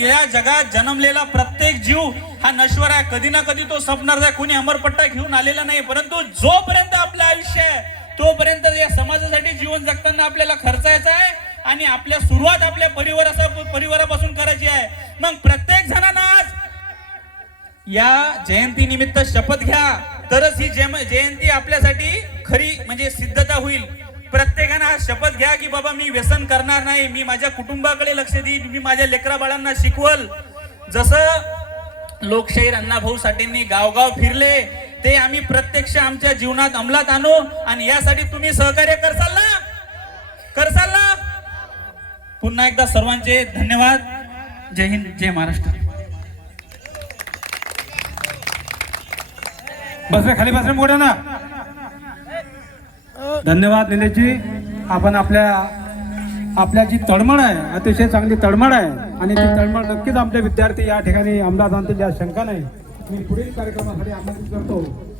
या जगात जन्मलेला प्रत्येक जीव हा नश्वर आहे, कधी ना कधी तो संपणार आहे. कोणी अमरपट्टा घेऊन आलेला नाही, परंतु जोपर्यंत आपलं आयुष्य आहे तोपर्यंत या समाजासाठी जीवन जगताना आपल्याला खर्चायचं आहे आणि आपल्या सुरुवात आपल्या परिवारापासून करायची आहे. मग प्रत्येक जणांना आज या जयंती निमित्त शपथ घ्या, तरच ही जयंती आपल्यासाठी खरी म्हणजे सिद्धता होईल. प्रत्येकानं आज शपथ घ्या की बाबा मी व्यसन करणार नाही, मी माझ्या कुटुंबाकडे लक्ष देईन, मी माझ्या लेकरा बाळांना शिकवल. जसं लोकशाहीर अण्णाभाऊ साठेंनी गावगाव फिरले ते आम्ही प्रत्यक्ष आमच्या जीवनात अंमलात आणू आणि यासाठी तुम्ही सहकार्य करसाल ना? पुन्हा एकदा सर्वांचे धन्यवाद. जय हिंद, जय महाराष्ट्र. बस खाली बसले मोठ्या ना. धन्यवाद निलेशजी. आपण आपल्या जी तळमळ आहे अतिशय चांगली तळमळ आहे आणि ती तळमळ नक्कीच आमचे विद्यार्थी या ठिकाणी अंमलात आणतील यात शंका नाही. मी पुढील कार्यक्रमासाठी आमंत्रित करतो.